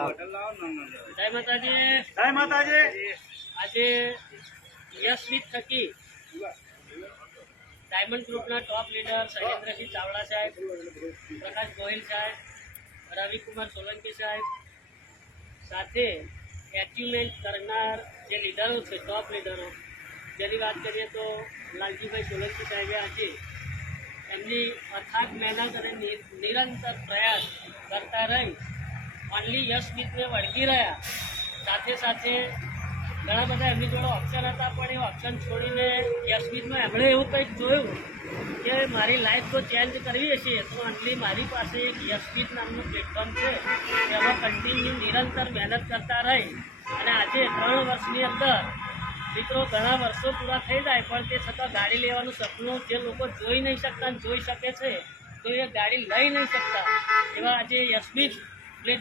જય માતાજી. જય માતાજી. આજે યશવીત થકી ડાયમંડ ગ્રુપના ટોપ લીડર શૈલેન્દ્રસિંહ ચાવડા સાહેબ, પ્રકાશ ગોહિલ સાહેબ, રવિકુમાર સોલંકી સાહેબ સાથે એચિવમેન્ટ કરનાર જે લીડરો છે, ટોપ લીડરો, જેની વાત કરીએ તો લાલજીભાઈ સોલંકી સાહેબે આજે એમની અથાગ મહેનત અને નિરંતર પ્રયાસ કરતા રહી ઓનલી યશવીતને વળગી રહ્યા. સાથે સાથે ઘણા બધા એમની જોડે ઓપ્શન હતા, પણ એ ઓપ્શન છોડીને યશવીતમાં એમણે એવું કંઈક જોયું કે મારી લાઈફ તો ચેન્જ કરવી હશે તો ઓનલી મારી પાસે એક યશવીત નામનું પ્લેટફોર્મ છે, એમાં કન્ટિન્યુ નિરંતર મહેનત કરતા રહી અને આજે 3 વર્ષની અંદર મિત્રો ઘણા વર્ષો પૂરા થઈ જાય પણ તે છતાં ગાડી લેવાનું સપનું જે લોકો જોઈ નહીં શકતા જોઈ શકે છે તો એ ગાડી લઈ નહીં શકતા એવા આજે યશવીત